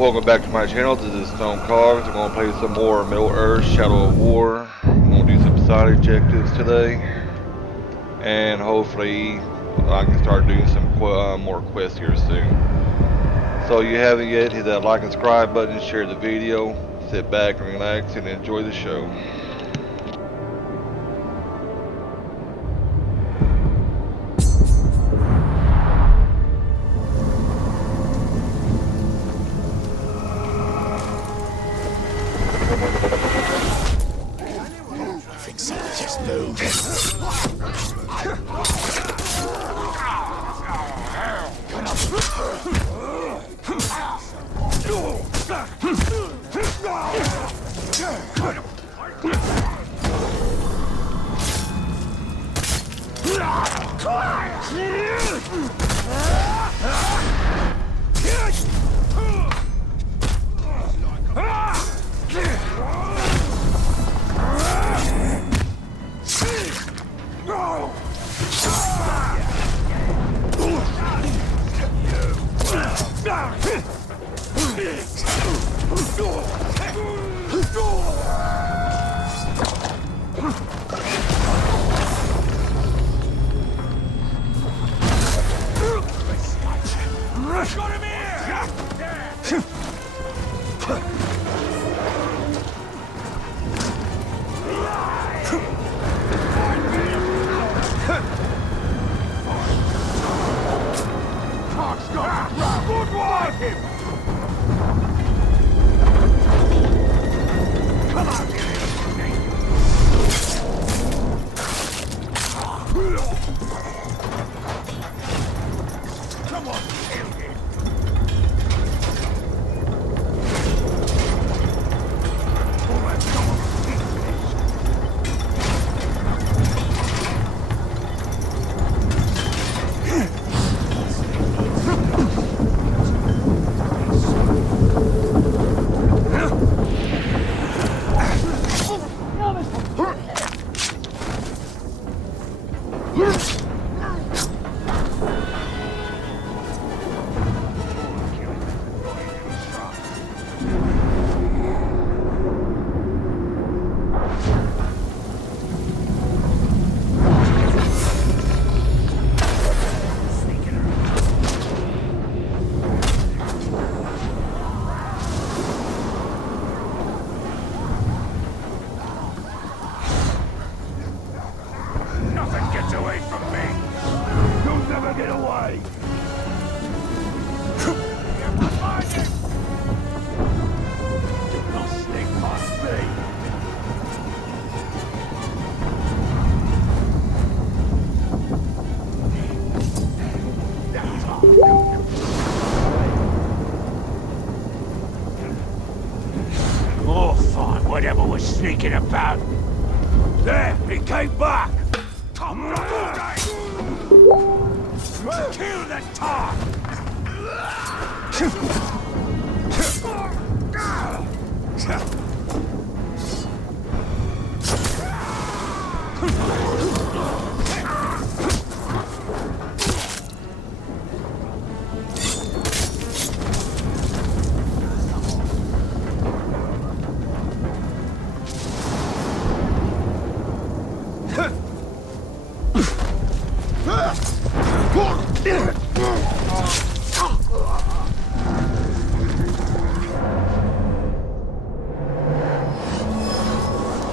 Welcome back to my channel. This is Stone Cogs. I'm gonna play some more Middle Earth Shadow of War. I'm gonna do some side objectives today, and hopefully I can start doing some more quests here soon. So you haven't yet, hit that like and subscribe button, share the video, sit back and relax and enjoy the show. Whatever was sneaking about. There, he came back! Kill that tar!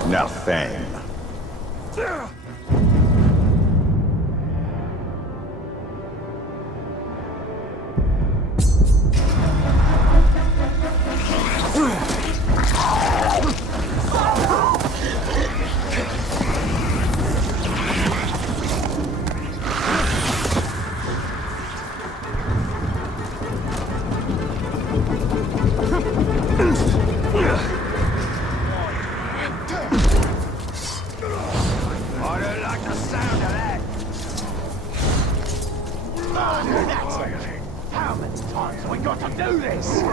Nothing. How many times have we got to do this?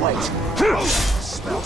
Wait. Smell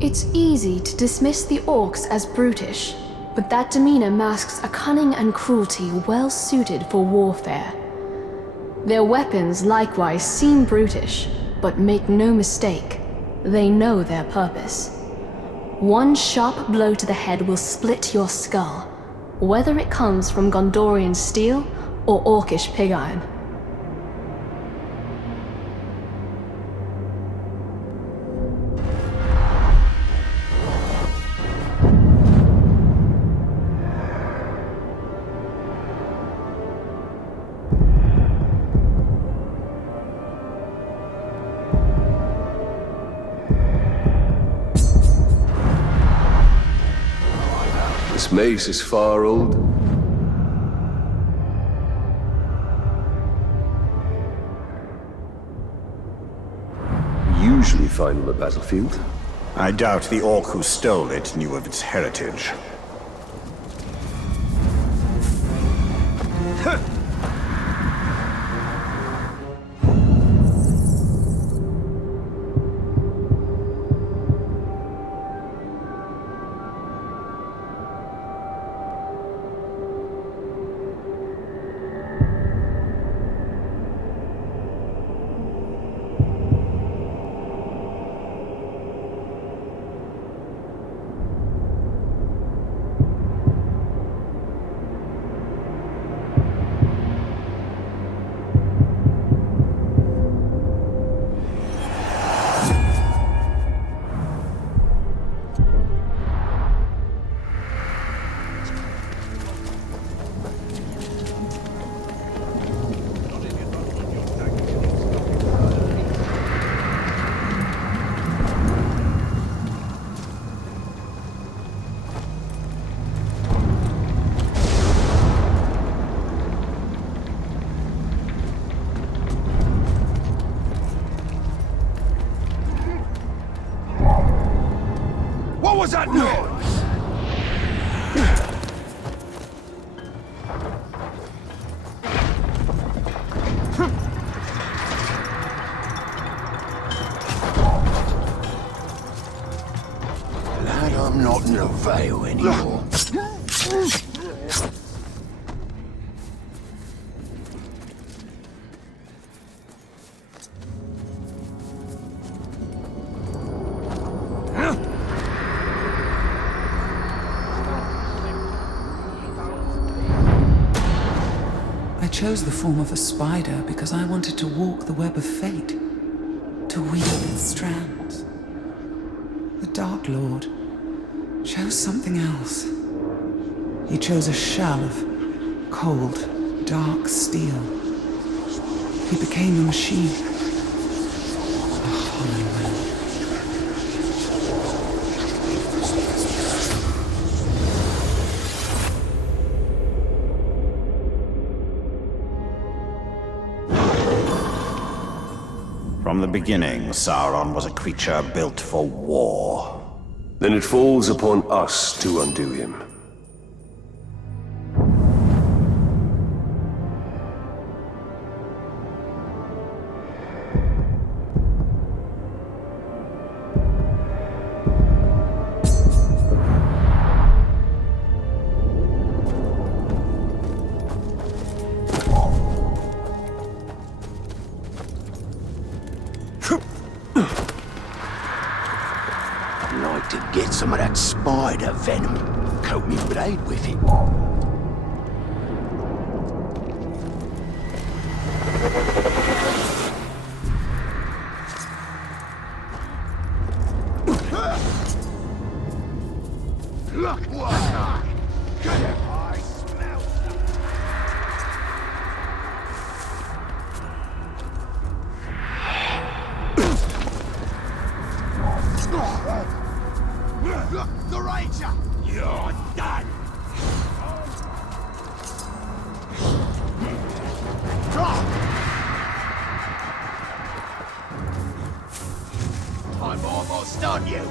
It's easy to dismiss the orcs as brutish, but that demeanor masks a cunning and cruelty well suited for warfare. Their weapons likewise seem brutish, but make no mistake, they know their purpose. One sharp blow to the head will split your skull, whether it comes from Gondorian steel or orcish pig iron. This mace is far old. Usually find on the battlefield. I doubt the orc who stole it knew of its heritage. What was that noise? Glad I'm not in a veil anymore. I chose the form of a spider because I wanted to walk the web of fate, to weave its strands. The Dark Lord chose something else. He chose a shell of cold, dark steel. He became a machine, a hollow man. From the beginning, Sauron was a creature built for war. Then it falls upon us to undo him. Like to get some of that spider venom. Coat me blade with it. Look what I smell. Look, the Ranger! You're done! I'm almost done, you!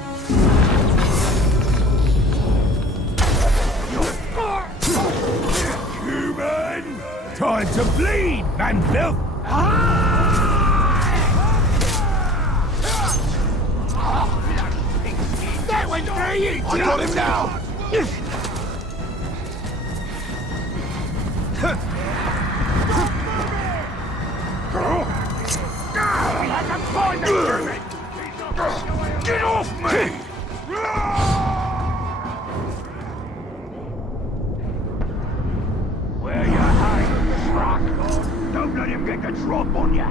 Human! Time to bleed, man-filth! That went very easy! I got him now! Get off me! Where you hiding, Rock? Don't let him get the drop on ya!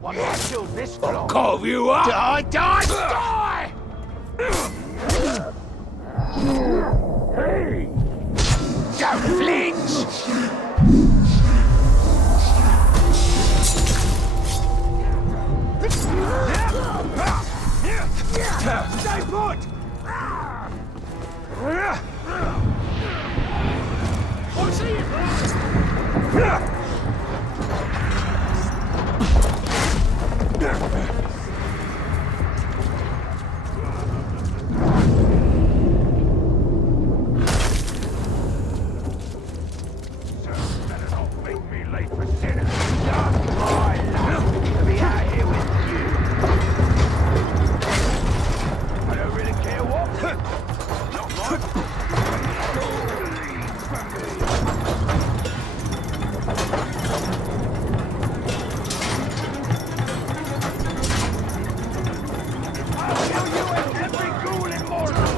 Why not kill this bloke? Carve you up! Die, die, die! Hey! Don't flinch! Stay put! What's better not make me late for dinner. To be out here with you. I don't really care what. Not much. I'll kill you and every ghoul in Mordor.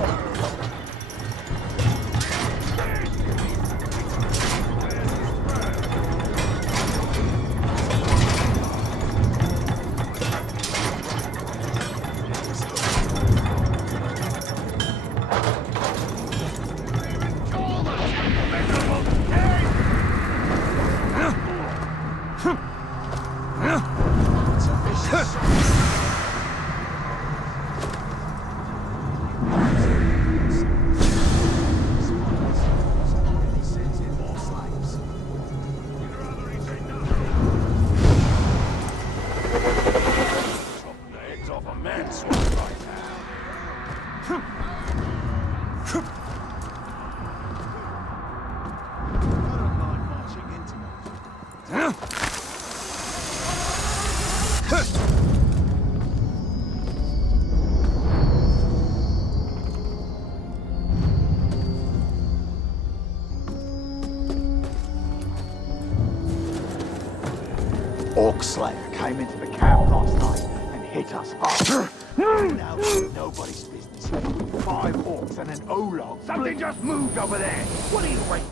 Orc-Slayer came into the camp last night and hit us hard. Now it's nobody's business. 5 orcs and an Olog. Something just moved over there. What are you waiting?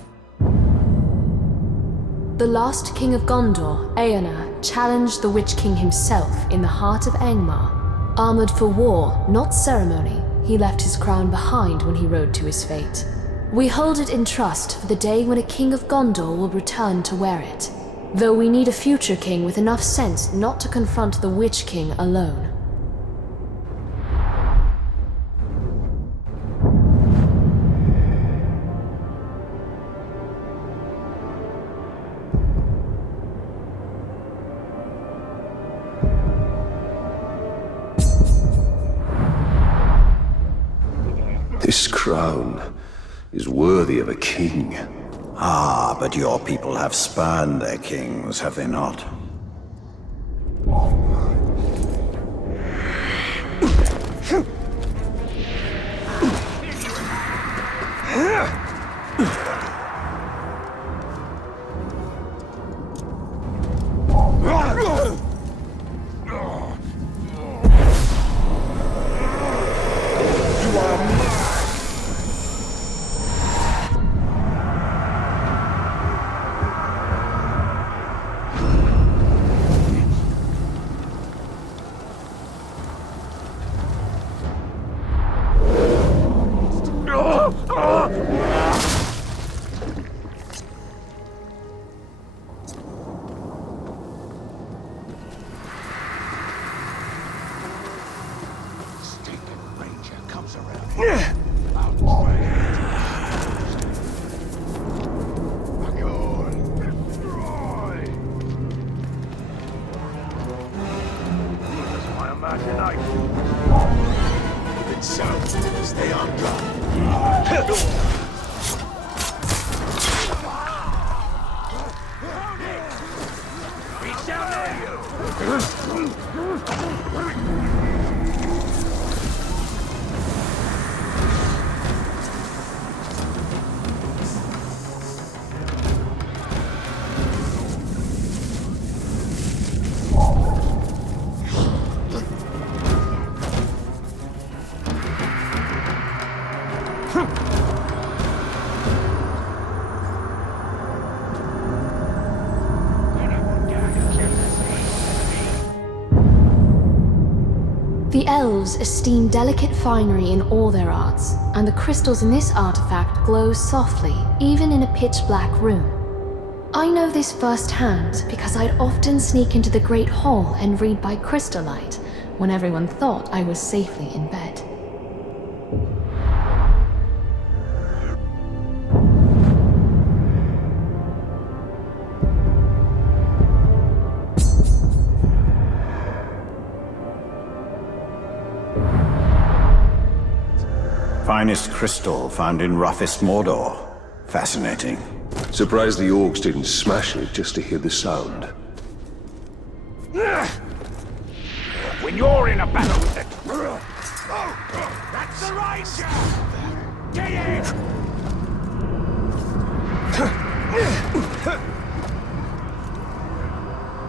The last king of Gondor, Eonar, challenged the Witch King himself in the heart of Angmar. Armored for war, not ceremony, he left his crown behind when he rode to his fate. We hold it in trust for the day when a king of Gondor will return to wear it. Though we need a future king with enough sense not to confront the Witch King alone. This crown is worthy of a king. Ah, but your people have spurned their kings, have they not? The elves esteem delicate finery in all their arts, and the crystals in this artifact glow softly, even in a pitch-black room. I know this firsthand because I'd often sneak into the Great Hall and read by crystallight when everyone thought I was safely in bed. Finest crystal found in roughest Mordor. Fascinating. Surprised the orcs didn't smash it just to hear the sound. When you're in a battle with the... That's the Ranger! Get in!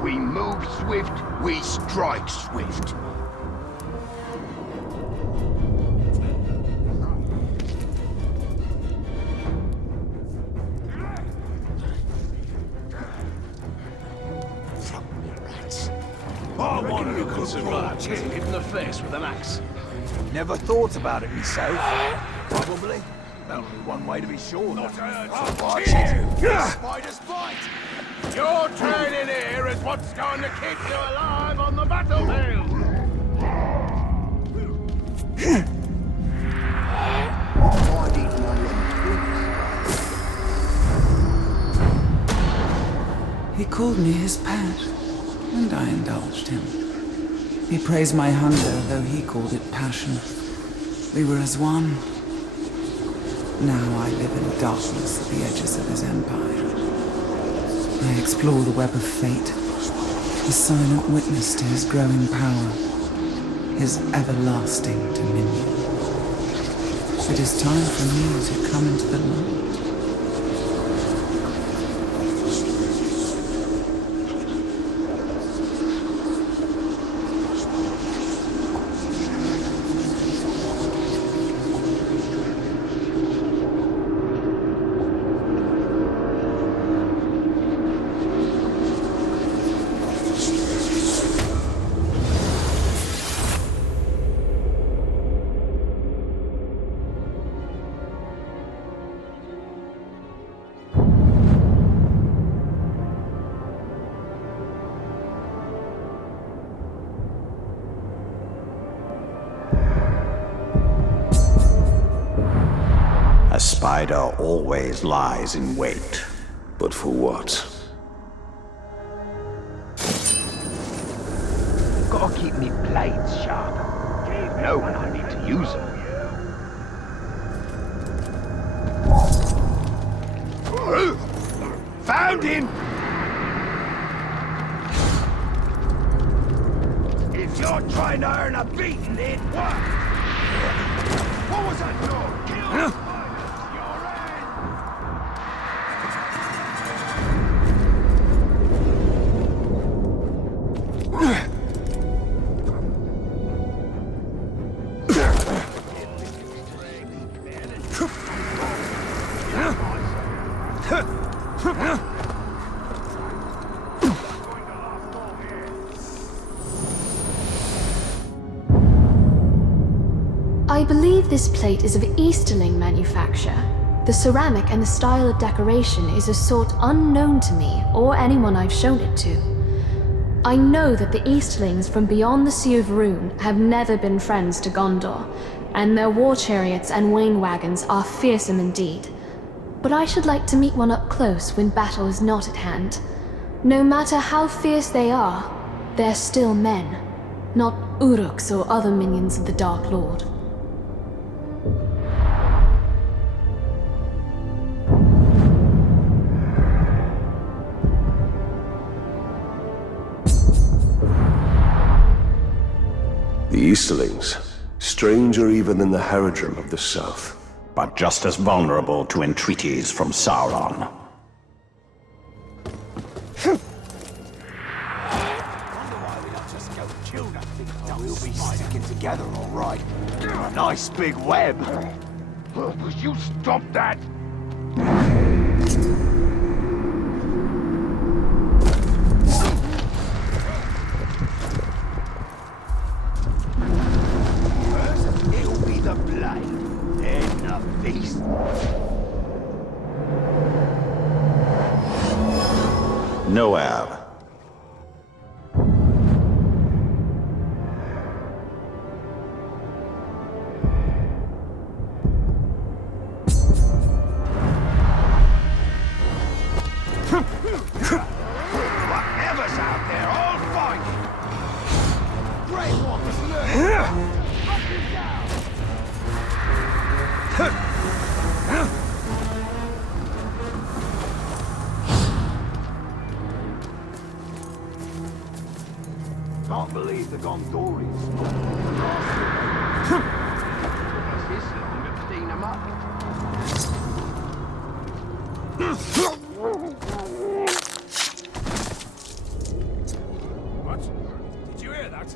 We move swift, we strike swift. Hit him in the face with an axe. Never thought about it myself. Probably. Only one way to be sure. Spider's bite! Your training here is what's going to keep you alive on the battlefield. He called me his pet, and I indulged him. He praised my hunger, though he called it passion. We were as one. Now I live in darkness at the edges of his empire. I explore the web of fate, a silent witness to his growing power, his everlasting dominion. It is time for me to come into the light. A spider always lies in wait. But for what? Gotta keep me blades sharp. Know when I need to use them. Found him! If you're trying to earn a beating, it works! What was that dog? Kill him! I believe this plate is of Easterling manufacture. The ceramic and the style of decoration is a sort unknown to me or anyone I've shown it to. I know that the Easterlings from beyond the Sea of Rune have never been friends to Gondor, and their war chariots and wain wagons are fearsome indeed. But I should like to meet one up close when battle is not at hand. No matter how fierce they are, they're still men, not Uruks or other minions of the Dark Lord. Easterlings, stranger even than the Haradrim of the south. But just as vulnerable to entreaties from Sauron. We'll be sticking together, all right. A nice big web. Would you stop that? First, it'll be the blade, then the beast. Noab. Whatever's out there, I'll fight. Grey Walkers, look. Up and down. Can't believe the Gondorians. This long of clean 'em up. What? Did you hear that?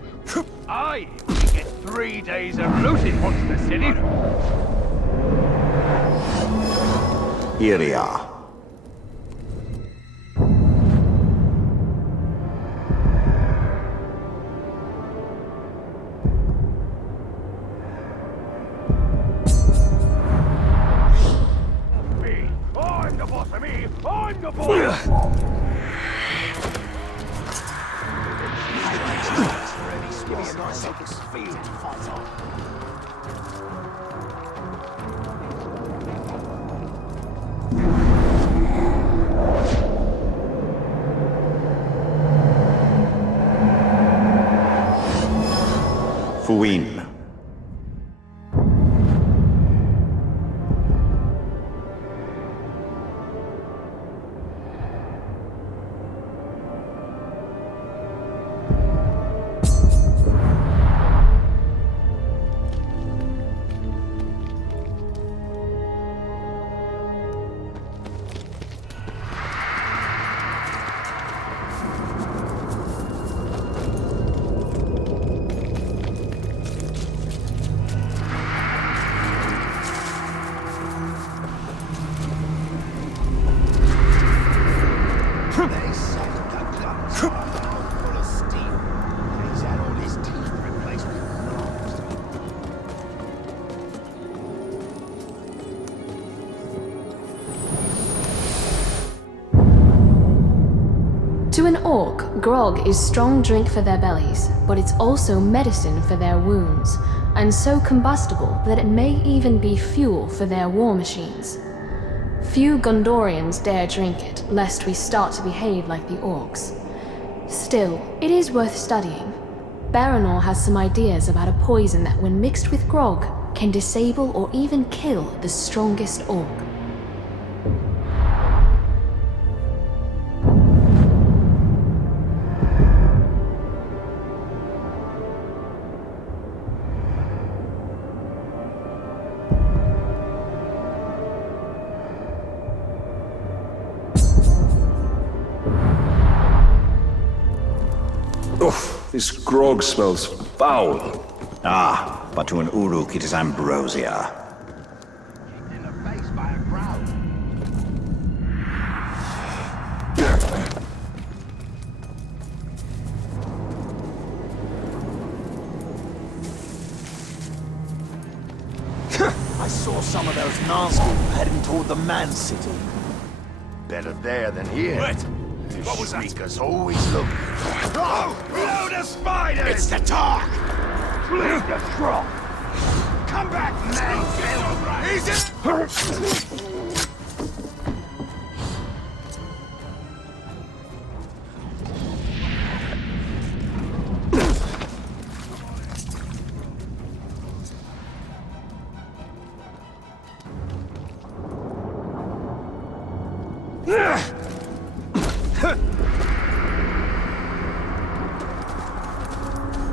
Aye, we get 3 days of looting once the city. Iria. Me, I'm the boss of me. I'm the boss. Give me a nice open field to fight on. Fuin. They said the guns are all full of steel. He's had all his teeth replaced with knives. To an orc, grog is strong drink for their bellies, but it's also medicine for their wounds, and so combustible that it may even be fuel for their war machines. Few Gondorians dare drink it, lest we start to behave like the orcs. Still, it is worth studying. Baranor has some ideas about a poison that, when mixed with grog, can disable or even kill the strongest orc. Oof, this grog smells foul. Ah, but to an Uruk it is ambrosia. In the face by a crowd. I saw some of those Nazgûl heading toward the Man City. Better there than here. Wait, what was that? Sneakers always look. Oh, load of spiders! It's the talk! Flee the trunk! Come back, man! Easy!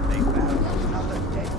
They found another dead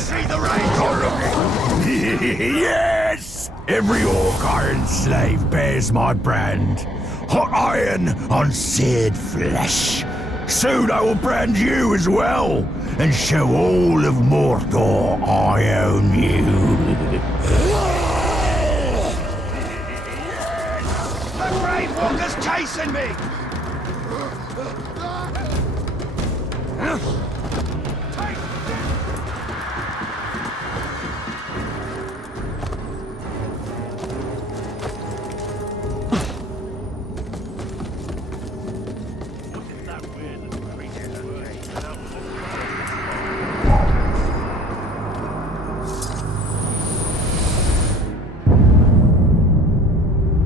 see the rain? Yes! Every orc iron slave bears my brand. Hot iron on seared flesh. Soon I will brand you as well, and show all of Mordor I own you. The Grave Walker's chasing me!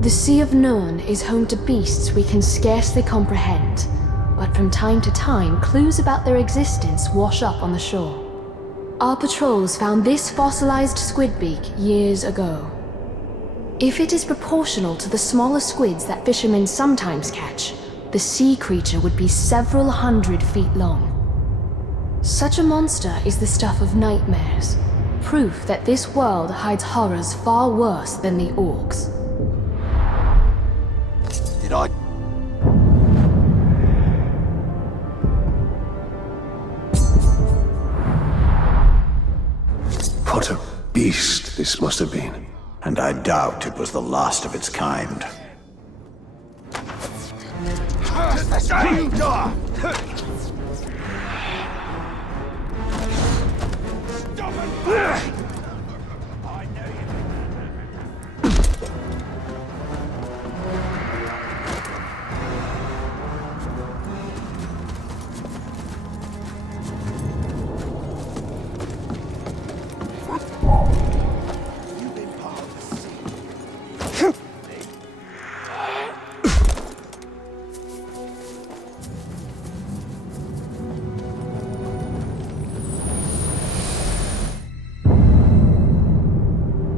The Sea of Nirn is home to beasts we can scarcely comprehend, but from time to time, clues about their existence wash up on the shore. Our patrols found this fossilized squidbeak years ago. If it is proportional to the smaller squids that fishermen sometimes catch, the sea creature would be several 100 feet long. Such a monster is the stuff of nightmares, proof that this world hides horrors far worse than the orcs. Did I? What a beast this must have been. And I doubt it was the last of its kind.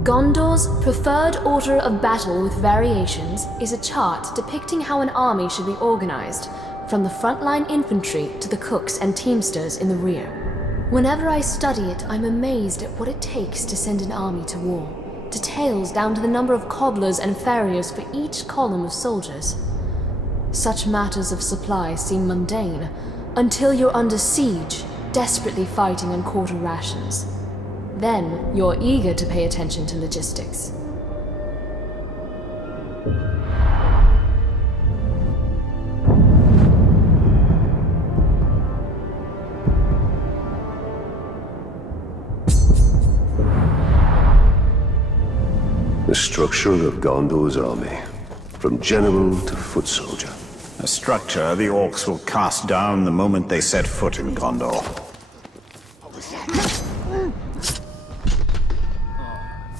Gondor's preferred order of battle with variations is a chart depicting how an army should be organized, from the frontline infantry to the cooks and teamsters in the rear. Whenever I study it, I'm amazed at what it takes to send an army to war. Details down to the number of cobblers and farriers for each column of soldiers. Such matters of supply seem mundane, until you're under siege, desperately fighting on quarter rations. Then, you're eager to pay attention to logistics. The structure of Gondor's army, from general to foot soldier. A structure the orcs will cast down the moment they set foot in Gondor.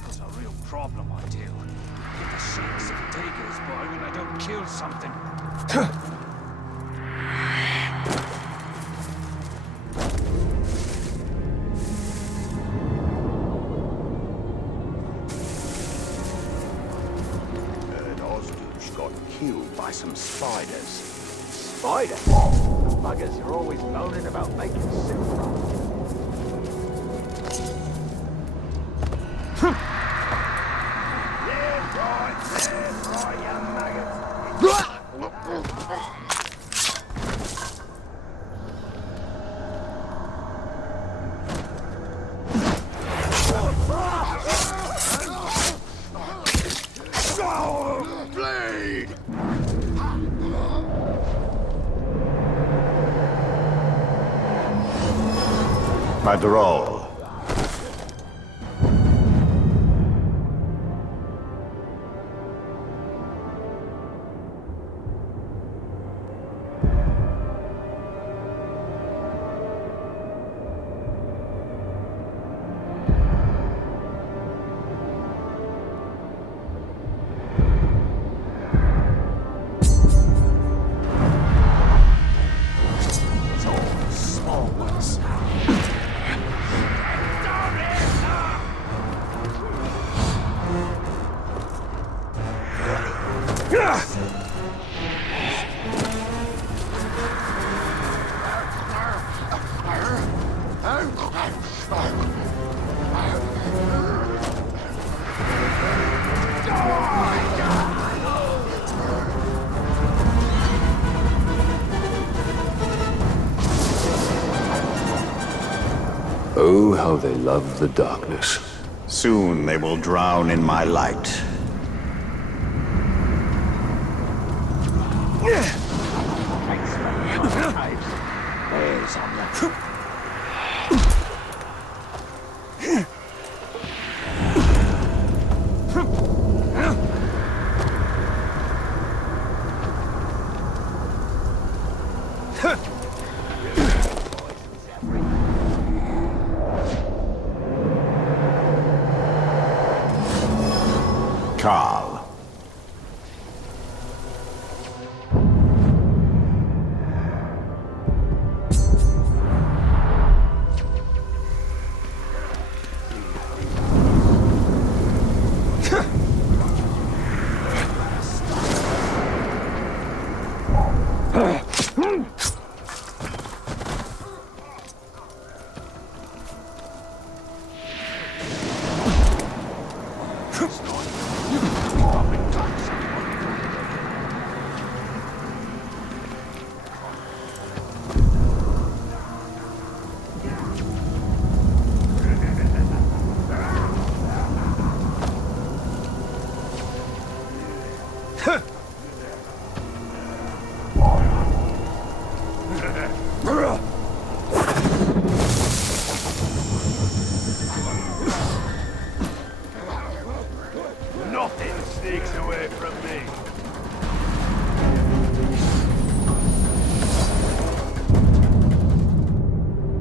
It's a real problem, I do. Get the shakes of takers, boy, when I don't kill something. Osdoosh got killed by some spiders. Spiders? Buggers are always moaning about making silver. Padrol. Oh, how they love the darkness. Soon they will drown in my light. There's on you. Carl. Nothing sneaks away from me.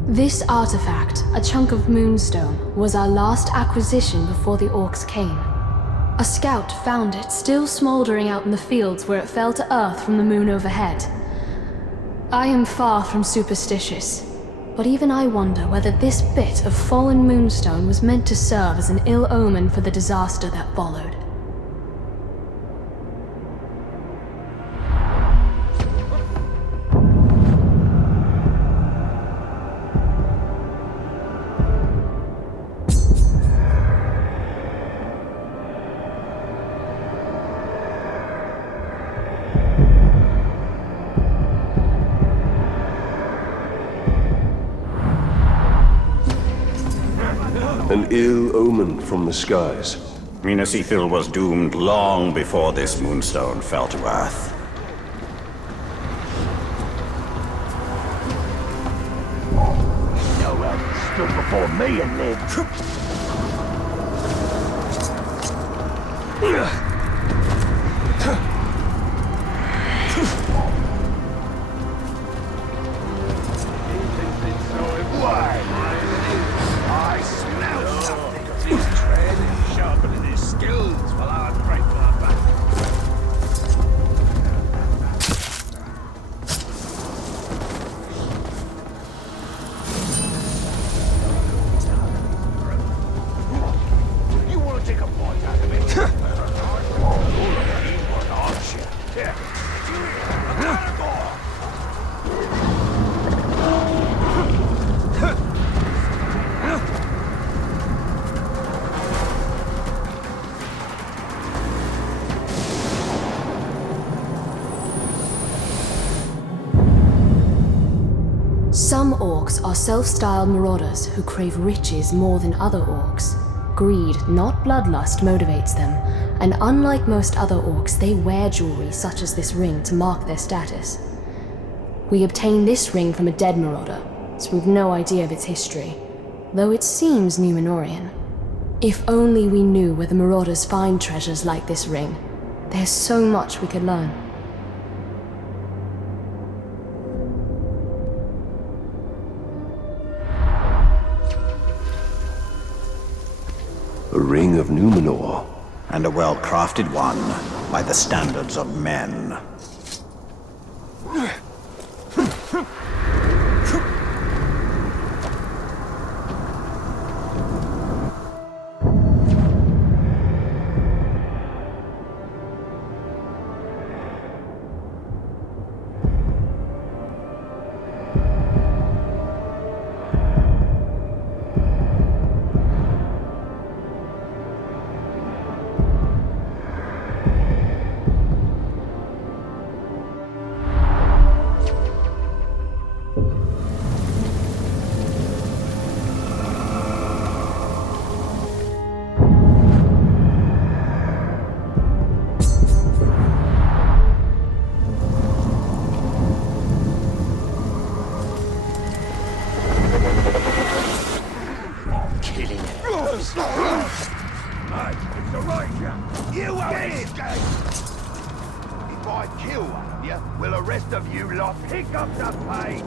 This artifact, a chunk of moonstone, was our last acquisition before the orcs came. A scout found it still smoldering out in the fields where it fell to earth from the moon overhead. I am far from superstitious, but even I wonder whether this bit of fallen moonstone was meant to serve as an ill omen for the disaster that followed. An ill omen from the skies. Minas Ithil was doomed long before this moonstone fell to earth. No one stood before me and lived. I smell something. He's training, sharpening his skills while I break my back. You want to take a bite out of it? Aren't you? Yeah. Some orcs are self-styled marauders who crave riches more than other orcs. Greed, not bloodlust, motivates them, and unlike most other orcs, they wear jewelry such as this ring to mark their status. We obtained this ring from a dead marauder, so we've no idea of its history, though it seems Numenorian. If only we knew where the marauders find treasures like this ring. There's so much we could learn. A ring of Numenor. And a well-crafted one by the standards of men. Hey, it's the Ranger! You won't escape! If I kill one of you, will the rest of you lot pick up the pace?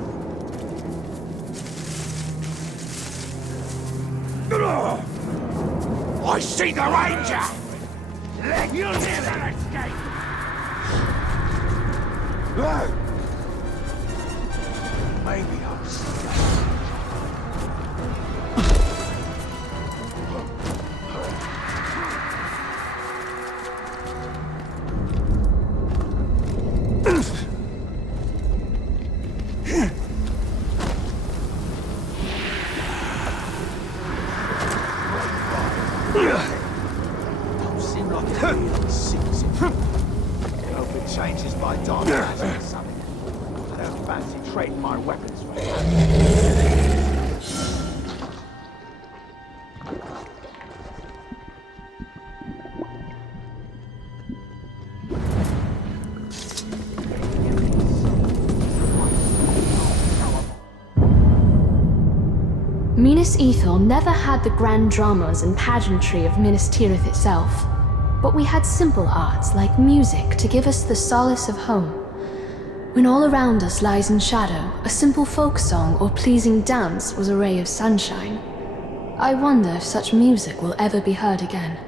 I see the Ranger! You'll never escape! Maybe I'll see. Don't seem like it really suits him. Hope it changes my dark magic or something. I don't fancy trading my weapons right now. Minas Ithil never had the grand dramas and pageantry of Minas Tirith itself, but we had simple arts like music to give us the solace of home. When all around us lies in shadow, a simple folk song or pleasing dance was a ray of sunshine. I wonder if such music will ever be heard again.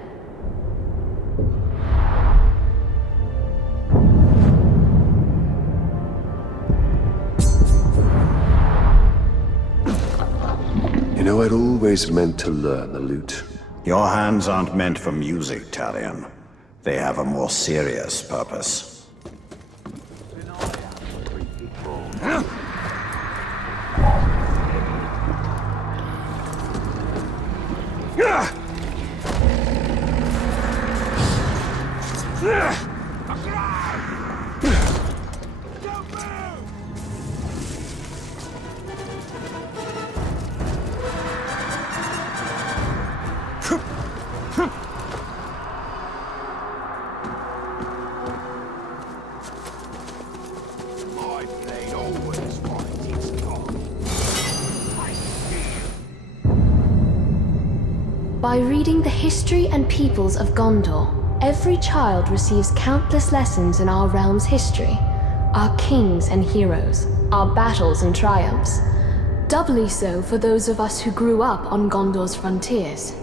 You know, I'd always meant to learn the lute. Your hands aren't meant for music, Talion. They have a more serious purpose. My blade always finds its God. By reading the history and peoples of Gondor, every child receives countless lessons in our realm's history, our kings and heroes, our battles and triumphs. Doubly so for those of us who grew up on Gondor's frontiers.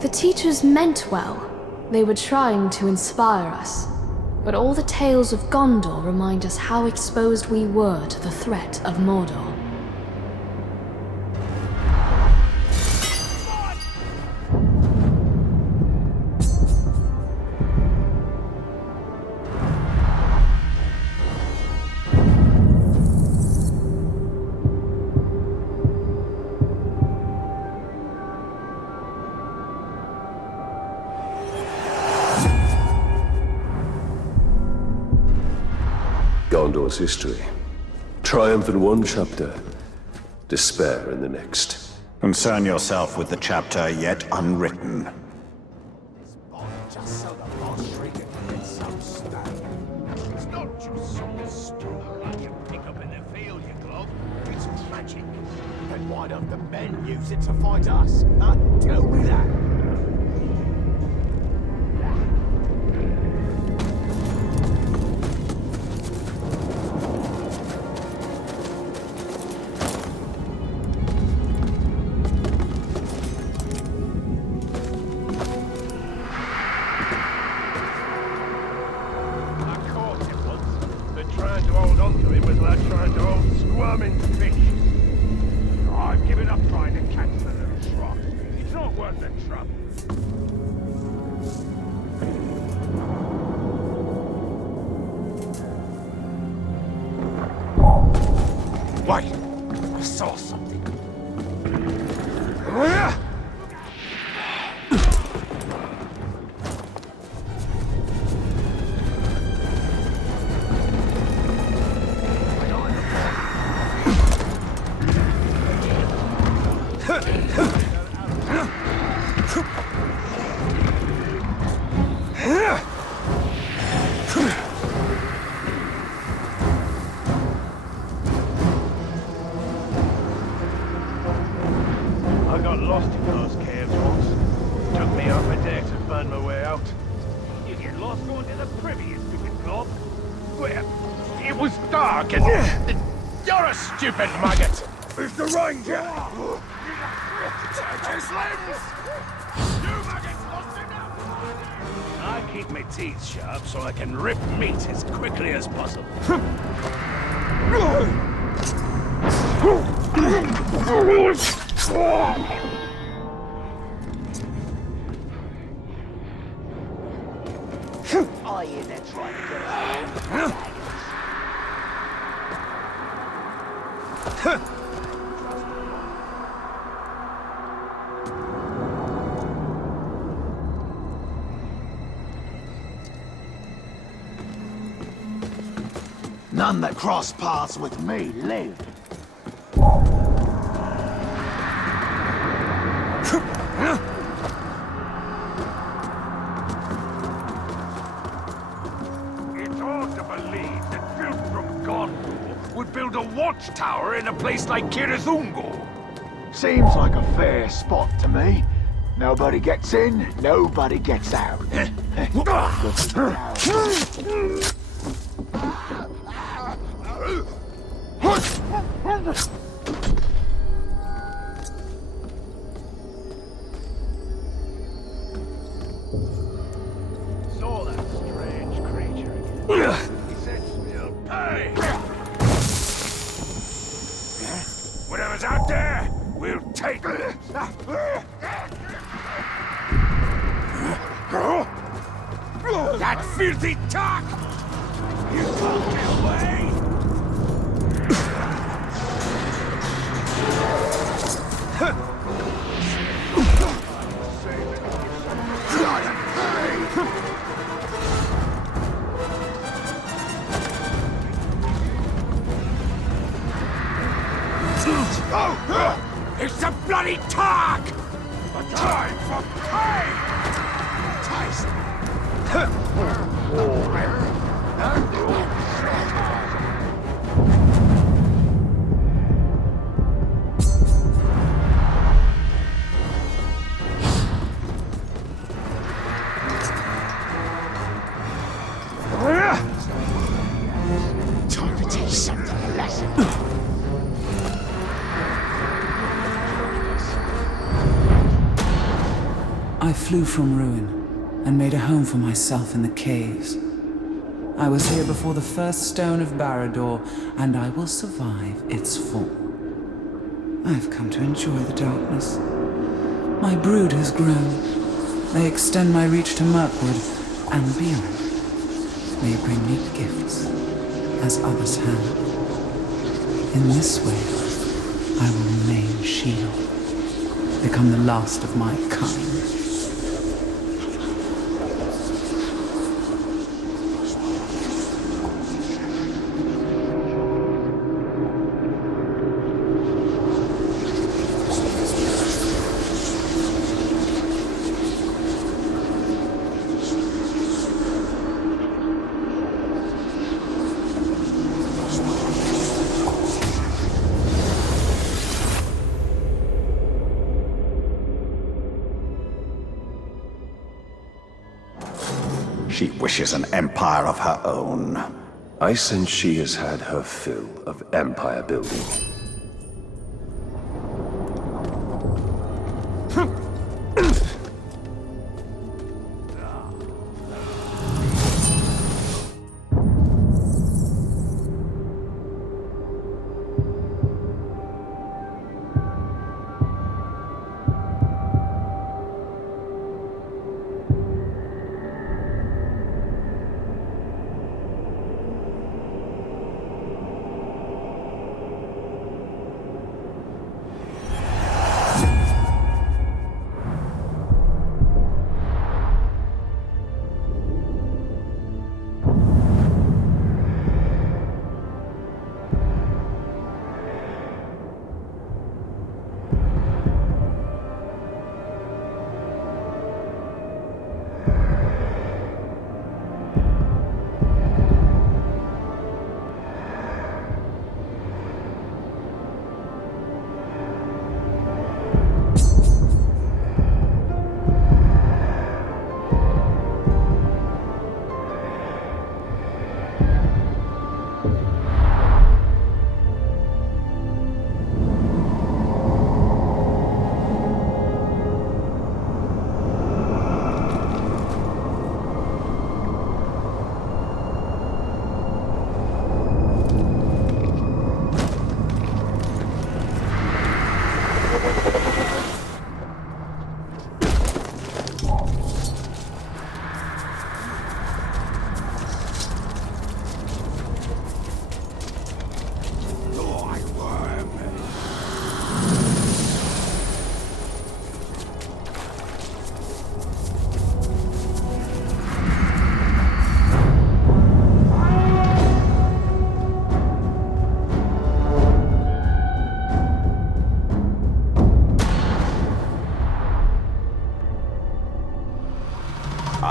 The teachers meant well. They were trying to inspire us. But all the tales of Gondor remind us how exposed we were to the threat of Mordor. Gondor's history. Triumph in one chapter, despair in the next. Concern yourself with the chapter yet unwritten. Just so the boss shriek can get some stuff. It's not just some stuff like you pick up in the field, you glove. It's magic. Then why don't the men use it to fight us? Huh? Tell me that. Trying to hold on to him was like trying to hold squirming fish. I've given up trying to catch the little shrub. It's not worth the trouble. Wait! I saw something. I got lost in those caves once. Took me half a day to find my way out. You get lost going to the privy, you stupid glob. Well, it was dark and... You're a stupid maggot! It's the Ranger! Take his limbs! You maggots lost enough! I keep my teeth sharp so I can rip meat as quickly as possible. Oh, yeah, that's right. None that cross paths with me live. It's hard to believe that Filth from Gondor would build a watchtower in a place like Kirithungor. Seems like a fair spot to me. Nobody gets in, nobody gets out. Saw that strange creature again. He said we'll pay. Whatever's out there, we'll take it. That filthy talk! You can't get away! It's the bloody Tark! A time for pay! Taste! Time to teach something a lesson. I flew from ruin and made a home for myself in the caves. I was here before the first stone of Barad-dûr, and I will survive its fall. I've come to enjoy the darkness. My brood has grown. They extend my reach to Mirkwood and beyond. They bring me gifts, as others have. In this way, I will remain Shelob, become the last of my kind. She wishes an empire of her own. I sense she has had her fill of empire building.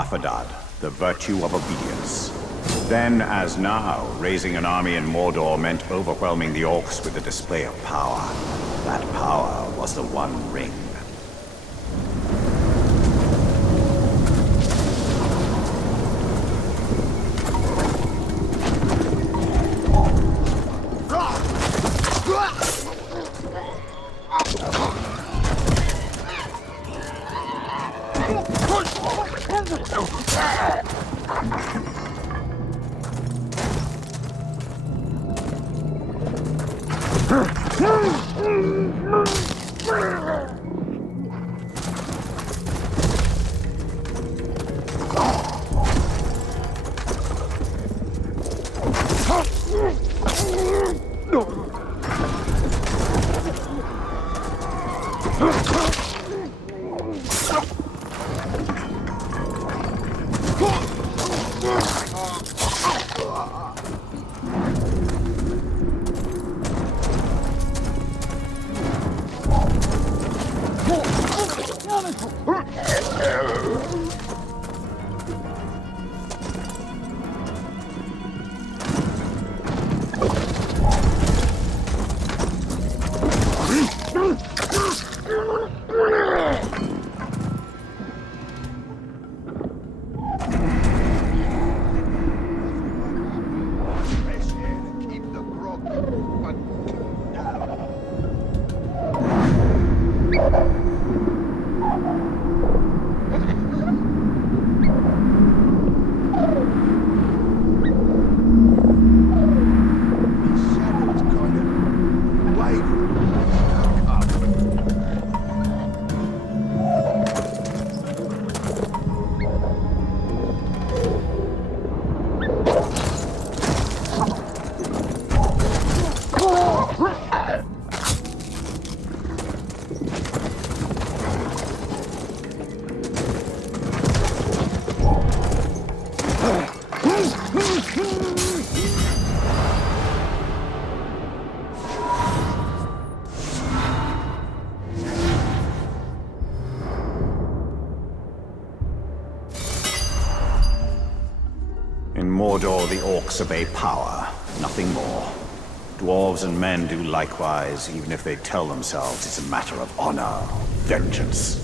Affadad, the virtue of obedience. Then, as now, raising an army in Mordor meant overwhelming the orcs with a display of power. That power was the One Ring. In Mordor, the orcs obey power, nothing more. Dwarves and men do likewise, even if they tell themselves it's a matter of honor, vengeance.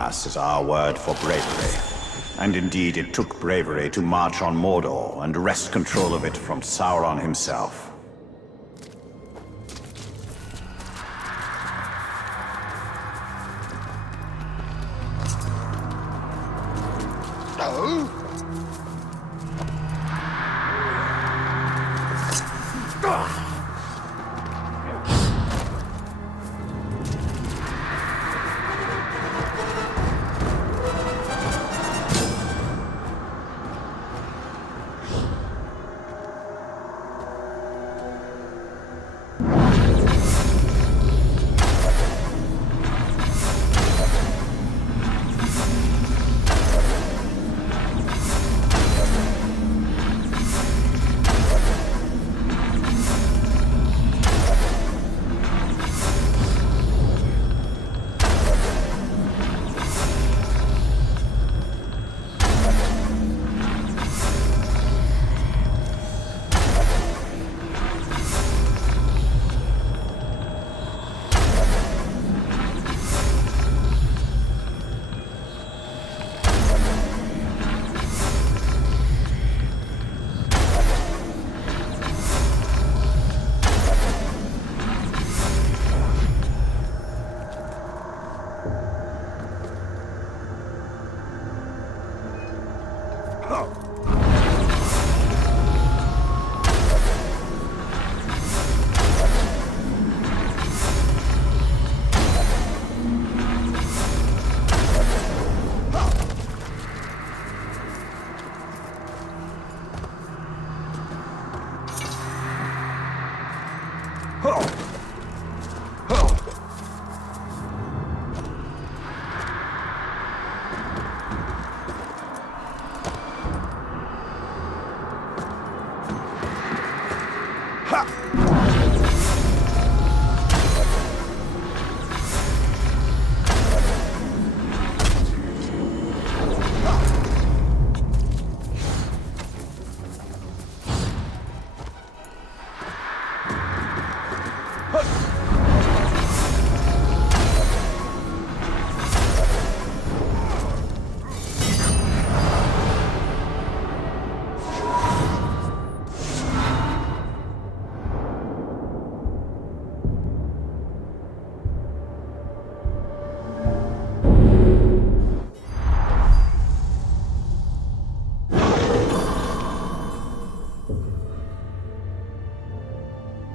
Kannas is our word for bravery. And indeed, it took bravery to march on Mordor and wrest control of it from Sauron himself.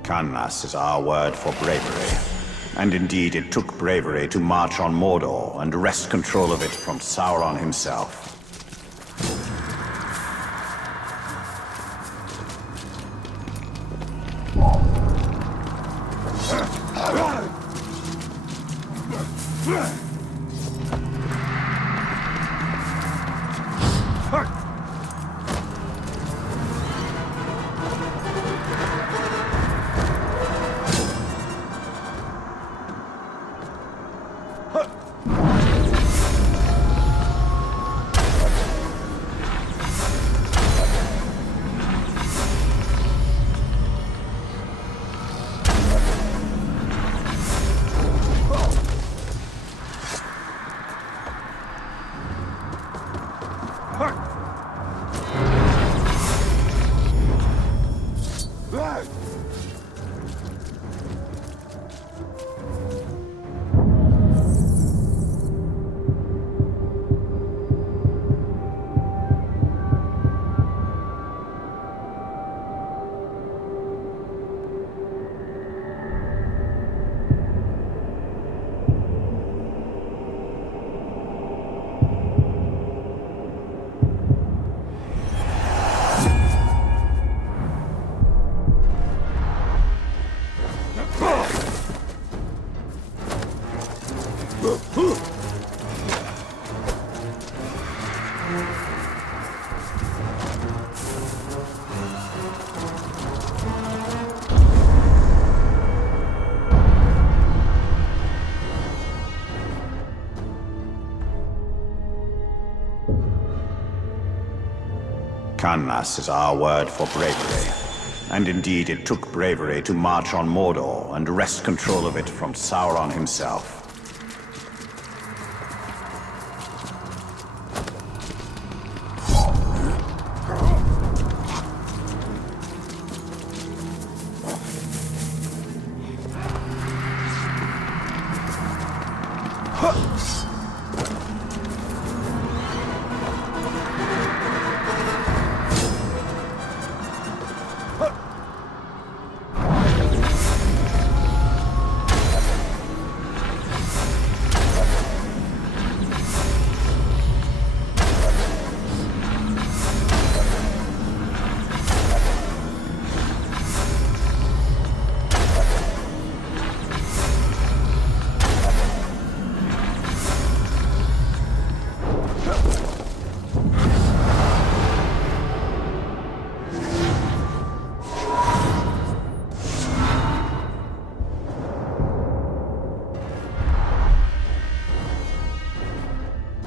Kannas is our word for bravery. And indeed, it took bravery to march on Mordor and wrest control of it from Sauron himself. Kannas is our word for bravery. And indeed, it took bravery to march on Mordor and wrest control of it from Sauron himself.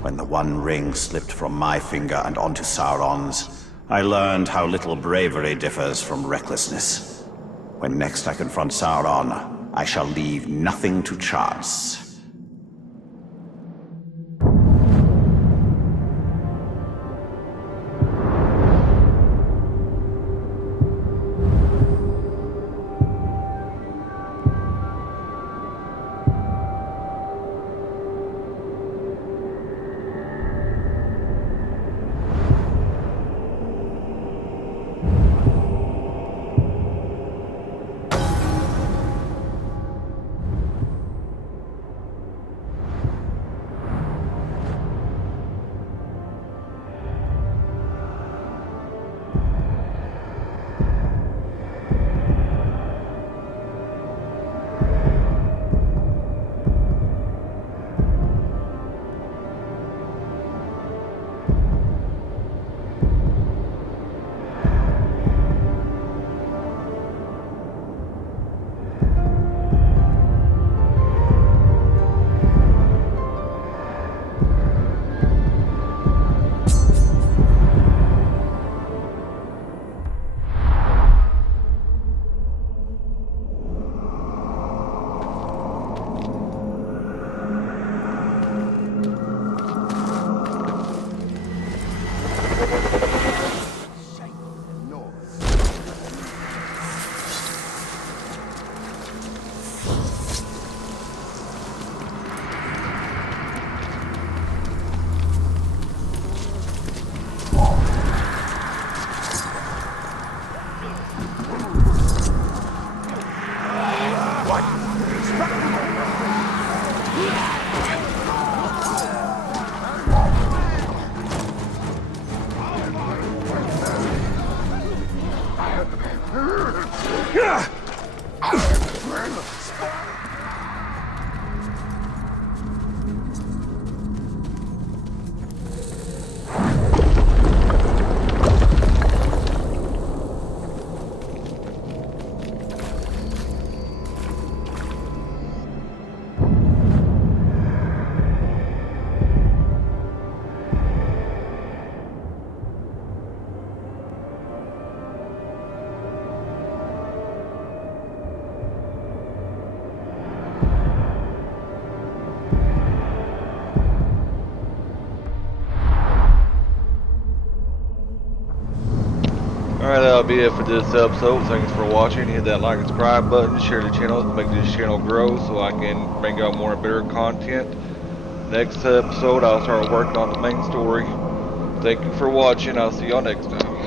When the One Ring slipped from my finger and onto Sauron's, I learned how little bravery differs from recklessness. When next I confront Sauron, I shall leave nothing to chance. Alright, that'll be it for this episode. Thanks for watching. Hit that like and subscribe button. Share the channel to make this channel grow so I can bring out more and better content. Next episode, I'll start working on the main story. Thank you for watching. I'll see y'all next time.